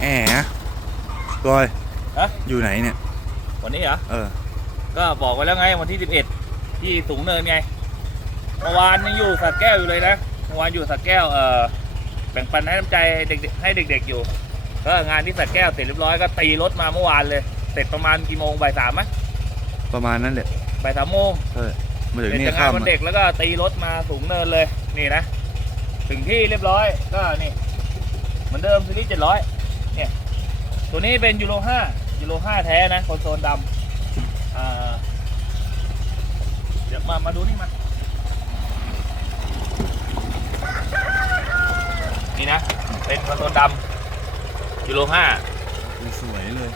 แอะบอยฮะ อยู่ไหนเนี่ย วันนี้เหรอ เออ ก็บอกไว้แล้วไงวันที่ 11 ที่สูงเนินไง เมื่อวานยังอยู่สักแก้วอยู่เลยนะ เมื่อวานอยู่สักแก้ว เออแบ่งปันให้น้ำใจเด็กๆให้เด็ก ๆอยู่ ก็งานที่สักแก้วเสร็จเรียบร้อยก็ตีรถมาเมื่อวานเลย เสร็จประมาณกี่โมงบ่ายสามไหมประมาณนั้นแหละบ่ายสามโมงเออมาถึงเสร็จนี่จากงาข้านมวันเด็กแล้วก็ตีรถมาสูงเนินเลย นี่นะ ถึงที่เรียบร้อย ก็นี่ เหมือนเดิมซีรีส์เจ็ดร้อย เนี่ยตัวนี้เป็นยูโรห้ายูโรห้าแท้นะคอนโซลดำอ่าเดี๋ยวมามาดูนี่มานี่นะ เป็นคอนโซลดำยูโรห้าสวยเลย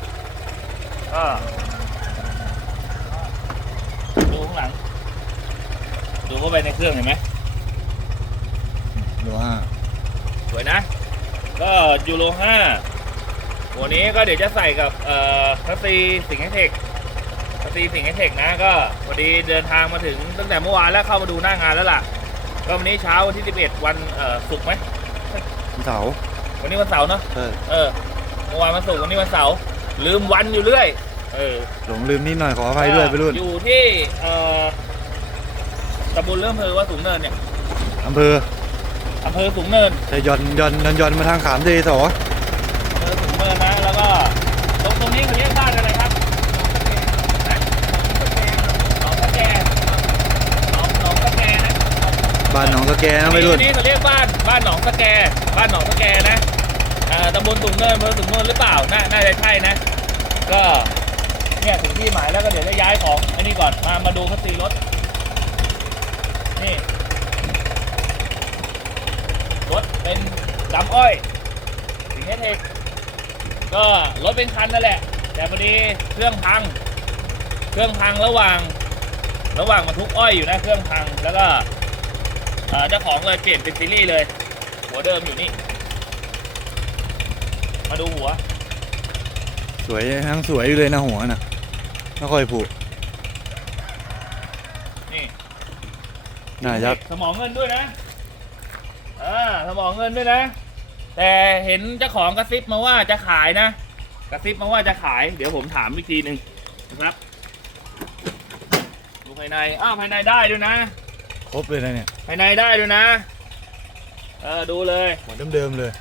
ก็ดูข้างหลัง ดูเข้าไปในเครื่องเห็นไหมโลห้าสวยนะ ก็ยูโร ห้าวันนี้ก็เดี๋ยวจะใส่กับเอ่อคัสซีสิงห์เทคคัสซีสิงห์เทคนะก็พอดีเดินทางมาถึงตั้งแต่เมื่อวานแล้วเข้ามาดูหน้างานแล้วล่ะ ก็วันนี้เช้าวันที่ 11 วันเอ่อศุกร์ไหมเสาวันนี้วันเสาร์เนาะเออเออเมื่อวานวันศุกร์วันนี้วันเสาร์ลืมวันอยู่เรื่อย เออหลงลืมนิดหน่อยขออภัยด้วยไปรุ่น อยู่ที่เอ่อตำบลเริ่มเพอว่าสูงเนินเนี่ยอำเภออำเภอสูงเนินจะย่อนย่อนย่อนย่อนมาทางขามเดสอ อำเภอสูงเนินนะ แล้วก็ตรงตรงนี้เขาเรียกบ้านอะไรครับนะหนองตะแกหนองหนองตะแกนะ บ้านหนองสแกนะไปรุ่นนี่เขาเรียกบ้านบ้านหนองตะแก บ้านหนองตะแกนะอ่าตำบลสูงเนินอำเภอสูงเนินหรือเปล่า น่าน่าจะใช่นะ ก็เนี่ยถึงที่หมายแล้วก็เดี๋ยวจะย้ายของอันนี้ก่อน มา มาดูคัสซีรถ นี่ รถเป็นดำอ้อยสิงห์เทคก็รถเป็นคันนั่นแหละ แต่พอดีเครื่องพัง เครื่องพังระหว่าง ระหว่างบรรทุกอ้อยอยู่นะ เครื่องพัง แล้วก็ เอ่อเจ้าของเลยเปลี่ยนเป็นซีรีส์เลย หัวเดิมอยู่นี่ มาดูหัว สวยทั้งสวยอยู่เลยนะหัวน่ะไม่ค่อยผุนี่น่ายักษ์สมองเงินด้วยนะอ่าสมองเงินด้วยนะ แต่เห็นเจ้าของกระซิบมาว่าจะขายนะ กระซิบมาว่าจะขาย เดี๋ยวผมถามอีกทีหนึ่งนะครับ ดูภายใน อ้าวภายในได้ด้วยนะ ครบเลยนะเนี่ย ภายในได้ด้วยนะ เออดูเลยเหมือนเดิมๆเลย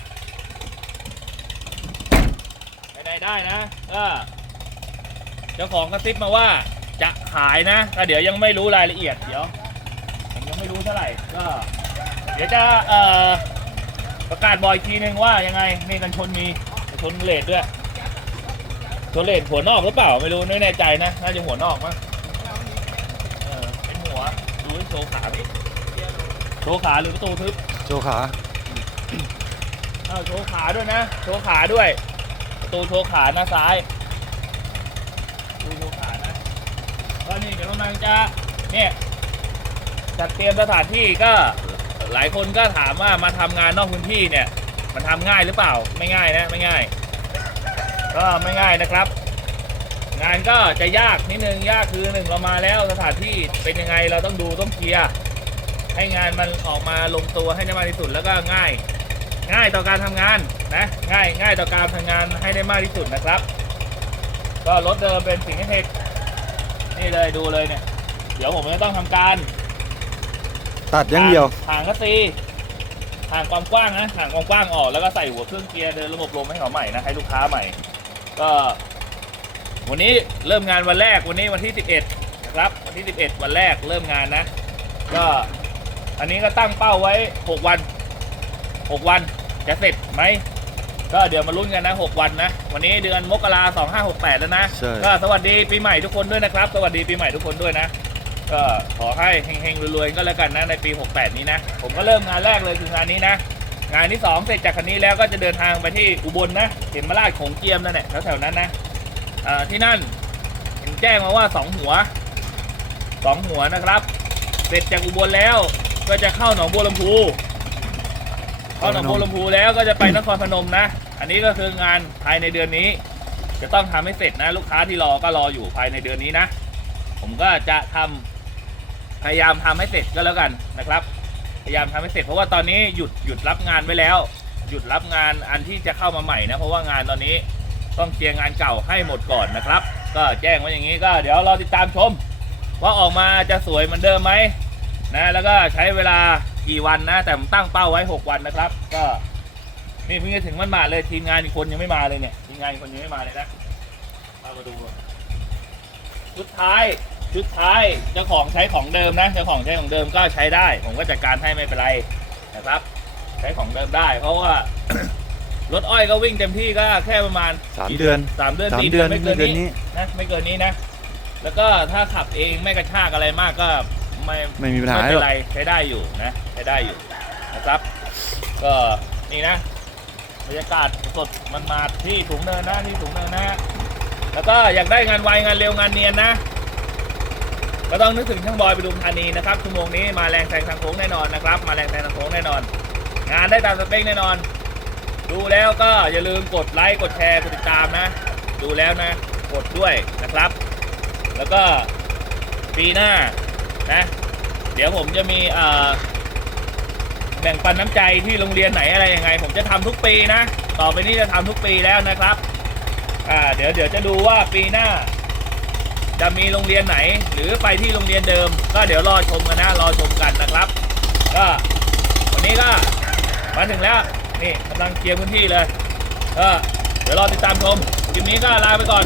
ภายในได้นะก็เจ้าของกระซิบมาว่าจะขายนะก็เดี๋ยวยังไม่รู้รายละเอียดเดี๋ยวผมยังไม่รู้เท่าไหร่ก็เดี๋ยวจะเอ่อประกาศบอยทีนึงว่ายังไงนี่กันชนมีกันชนเลดด้วยชนเลดหัวนอกหรือเปล่าไม่รู้ไม่แน่ใจนะน่าจะหัวนอกมั้งเออเป็นหัวดูที่โชว์ขาดิ โชว์ขาหรือประตูทึบโจขาเอาโชว์ขาด้วยนะ โชว์ขาด้วย ประตูโชว์ขาหน้าซ้ายดูโชว์ขานะก็นี่เดี๋ยวกำลังจะเนี่ยจัดเตรียมสถานที่ก็หลายคนก็ถามว่ามาทำงานนอกพื้นที่เนี่ย มันทำง่ายหรือเปล่าไม่ง่ายนะไม่ง่าย ก็ไม่ง่ายนะครับ งานก็จะยากนิดนึงยากคือหนึ่งเรามาแล้วสถานที่เป็นยังไงเราต้องดูต้องเคลียร์ ให้งานมันออกมาลงตัวให้ได้มากที่สุดแล้วก็ง่าย ง่ายต่อการทำงานนะง่ายง่ายต่อการทำงานให้ได้มากที่สุดนะครับ ก็รถเดิมเป็นสิ่งที่เทคนี่เลยดูเลยเนี่ย เดี๋ยวผมจะต้องทำการ ตัดอยังเดียวห่างก็ตีห่างความกว้างนะห่างความกว้างออกแล้วก็ใส่หัวเครื่องเกียร์เดินระบบลมให้เขาใหม่นะให้ลูกค้าใหม่ ก็ วันนี้เริ่มงานวันแรกวันนี้วันที่ 11 นะครับ วันที่ 11 วันแรกเริ่มงานนะ ก็ อันนี้ก็ตั้งเป้าไว้ 6 วัน 6 วันจะเสร็จไหม ก็เดี๋ยวมาลุ้นกันนะ 6 วันนะ วันนี้เดือนมกราสองห้าหกแปดแล้วนะ ใช่ ก็สวัสดีปีใหม่ทุกคนด้วยนะครับ สวัสดีปีใหม่ทุกคนด้วยนะ ก็ขอให้เฮงๆรวยๆก็แล้วกันนะในปี 68 นี้นะ ผมก็เริ่มงานแรกเลยคืองานนี้นะ งานที่2เสร็จจากคันนี้แล้วก็จะเดินทางไปที่อุบลนะ เห็นมาลาดของเกียมนั่นแหละแถวๆนั้นนะอ่าที่นั่นเห็นแจ้งมาว่า2หัว2หัวนะครับ เสร็จจากอุบลแล้ว ก็จะเข้าหนองบัวลำพู เข้าหนองบัวลำพูแล้วก็จะไปนครพนมนะ อันนี้ก็คืองานภายในเดือนนี้ จะต้องทำให้เสร็จนะ ลูกค้าที่รอก็รออยู่ภายในเดือนนี้นะ ผมก็จะทำพยายามทำให้เสร็จก็แล้วกันนะครับ พยายามทำให้เสร็จ เพราะว่าตอนนี้หยุดหยุดรับงานไว้แล้ว หยุดรับงานอันที่จะเข้ามาใหม่นะ เพราะว่างานตอนนี้ต้องเคลียร์งานเก่าให้หมดก่อนนะครับ ก็แจ้งไว้อย่างนี้ก็เดี๋ยวรอติดตามชม ว่าออกมาจะสวยเหมือนเดิมไหม นะแล้วก็ใช้เวลากี่วันนะ แต่ผมตั้งเป้าไว้ 6 วันนะครับ ก็นี่เพิ่งจะถึงมันมาเลยทีมงานอีกคนยังไม่มาเลยเนี่ยทีมงานอีกคนยังไม่มาเลยนะมามาดูชุดท้ายชุดท้ายเจ้าของใช้ของเดิมนะเจ้าของใช้ของเดิมก็ใช้ได้ ผมก็จัดการให้ไม่เป็นไรนะครับ ใช้ของเดิมได้ เพราะว่ารถอ้อยก็วิ่งเต็มที่ก็แค่ประมาณสามเดือนสามเดือนสามสี่เดือนไม่ไม่เกินเกินนี้นี้นะไม่เกินนี้นะ แล้วก็ถ้าขับเองไม่กระชากอะไรมากก็ ไม่ไม่มีปัญหาไม่หเป็รอกนไรใช้ได้อยู่นะใช้ได้อยู่นะครับ ก็นี่นะบรรยากาศสดมันมาที่ถุงเนินนะที่ถุงเนินนะแล้วก็อยากได้งานไวงานเร็วงานเนียนนะก็ต้องนึกถึงช่างบอยไปดุมธานีนะครับชั่วโมงนี้มาแรงแซงทางโค้งแน่นอนนะครับ มาแรงแซงทางโค้งแน่นอน งานได้ตามสเปคแน่นอน ดูแล้วก็อย่าลืมกดไลค์กดแชร์กดติดตามนะ ดูแล้วนะ กดด้วยนะครับ แล้วก็ปีหน้า นะเดี๋ยวผมจะมีแบ่งปันน้ำใจที่โรงเรียนไหนอะไรยังไง ผมจะทำทุกปีนะ ต่อไปนี้จะทำทุกปีแล้วนะครับอ่าเดี๋ยวเดี๋ยวจะดูว่าปีหน้า จะมีโรงเรียนไหน หรือไปที่โรงเรียนเดิม ก็เดี๋ยวรอชมกันนะรอชมกันนะครับ ก็วันนี้ก็มาถึงแล้วนี่กำลังเคลียร์พื้นที่เลยก็เดี๋ยวรอติดตามชมคลิปนี้ก็ลาไปก่อน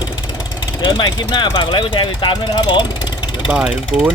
เจอกันใหม่คลิปหน้าฝากกดไลค์กดแชร์ติดตามด้วยนะครับผมบ๊ายบายคุณปูน